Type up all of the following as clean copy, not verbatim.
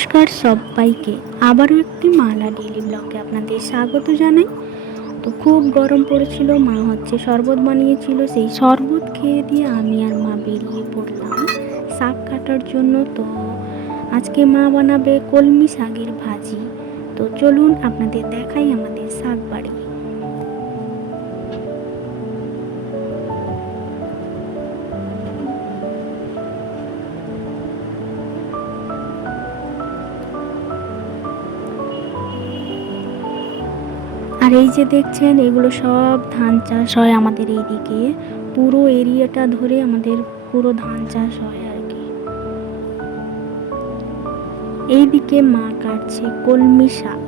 নমস্কার সবাইকে, আবারও একটি মালা ডেইলি ব্লগে আপনাদের স্বাগত জানাই। তো খুব গরম পড়েছিল, মা হচ্ছে শরবত বানিয়েছিল, সেই শরবত খেয়ে দিয়ে আমি আর মা বেরিয়ে পড়লাম শাক কাটার জন্য। তো আজকে মা বানাবে কলমি শাকের ভাজি। তো চলুন আপনাদের দেখাই আমাদের শাক বাড়ি। আর এই যে দেখছেন, এগুলো সব ধান চাষ হয় আমাদের এইদিকে, পুরো এরিয়াটা ধরে আমাদের পুরো ধান চাষ হয় আর কি। এইদিকে মা কাটছে কলমি শাক।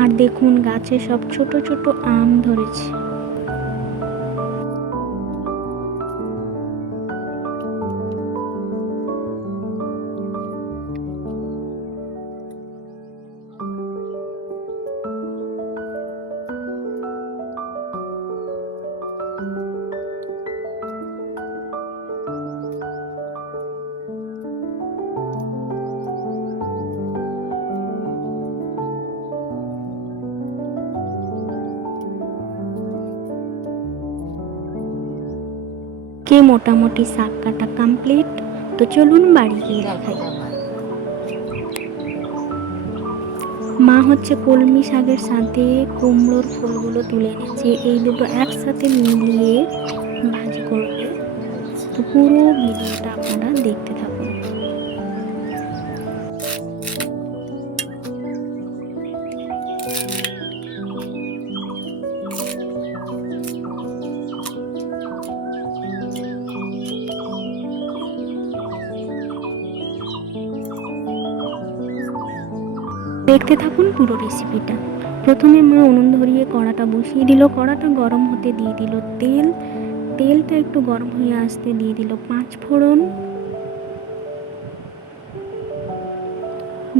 আর দেখুন গাছে সব ছোট ছোট আম ধরেছে। কে মোটামুটি শাক কাটা কমপ্লিট। তো চলুন বাড়ি গিয়ে দেখাই। মা হচ্ছে কলমি শাকের সাথে কুমড়োর ফুলগুলো তুলে এনেছে, এই দুটো একসাথে মিলিয়ে ভাজি করবে। তো পুরো ভিডিওটা আপনারা দেখতে থাকুন। দেখতে থাকুন পুরো রেসিপিটা। প্রথমে মা উনুন ধরিয়ে কড়াটা বসিয়ে দিল, কড়াটা গরম হতে দিয়ে দিল তেল। তেলটা একটু গরম হয়ে আসতে দিয়ে দিল 5 ফোড়ন,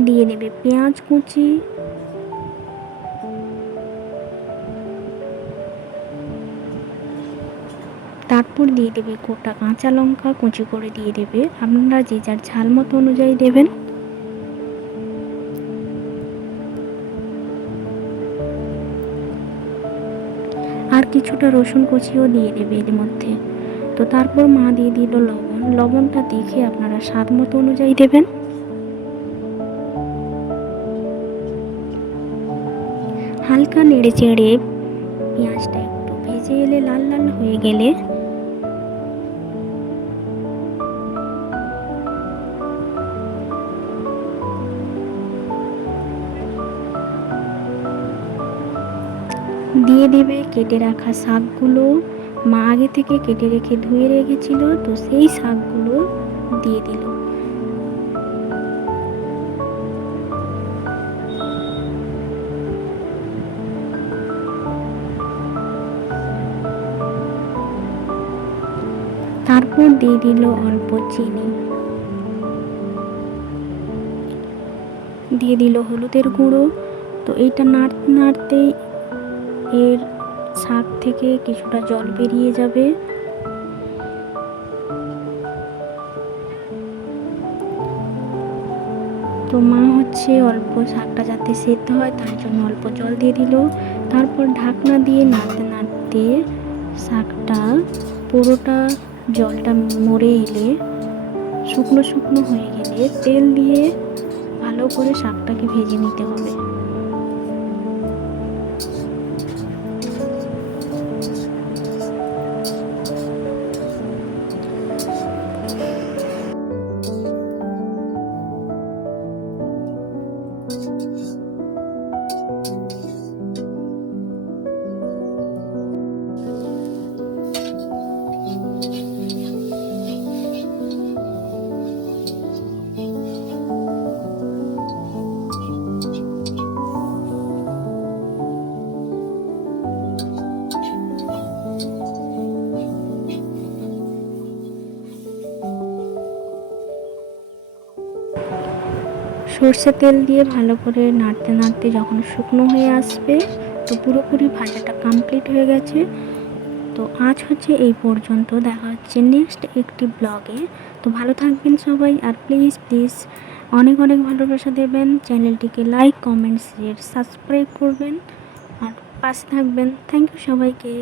দিয়ে দেবে পেঁয়াজ কুচি, তারপর দিয়ে দেবে গোটা কাঁচা লঙ্কা কুচি করে দিয়ে দেবে, আপনারা যে যার ঝাল মতো অনুযায়ী দেবেন। আর কিছুটা রসুন কুচিও দিয়ে দেবে এর মধ্যে। তো তারপর মা দিয়ে দিল লবণ। লবণটা দেখে আপনারা স্বাদ মতো অনুযায়ী দেবেন। হালকা নেড়ে চেড়ে পেঁয়াজটা একটু ভেজে এলে, লাল লাল হয়ে গেলে দিয়ে দেবে কেটে রাখা শাকগুলো। মা আগে থেকে কেটে রেখে ধুয়ে রেখেছিল, তো সেই শাকগুলো দিয়ে দিল। তারপর দিয়ে দিল অল্প চিনি, দিয়ে দিল হলুদের গুঁড়ো। তো এইটা নাড়তে নাড়তেই এর শাক থেকে কিছুটা জল বেরিয়ে যাবে। তো মা হচ্ছে অল্প শাকটা যাতে সেদ্ধ হয় তার জন্য অল্প জল দিয়ে দিল। তারপর ঢাকনা দিয়ে নাড়তে নাড়তে শাকটা পুরোটা জলটা মরে এলে, শুকনো শুকনো হয়ে গেলে তেল দিয়ে ভালো করে শাকটাকে ভেজে নিতে হবে। সর্ষে তেল দিয়ে ভালো করে নাড়তে নাড়তে যখন শুকনো হয়ে আসবে, তো পুরোপুরি ভাজাটা কমপ্লিট হয়ে গেছে। তো আজ হচ্ছে এই পর্যন্ত, দেখা হচ্ছে নেক্সট একটি ব্লগে। তো ভালো থাকবেন সবাই, আর প্লিজ প্লিজ অনেক অনেক ভালোবাসা দেবেন, চ্যানেলটিকে লাইক কমেন্ট শেয়ার সাবস্ক্রাইব করবেন আর পাশে থাকবেন। থ্যাংক ইউ সবাইকে।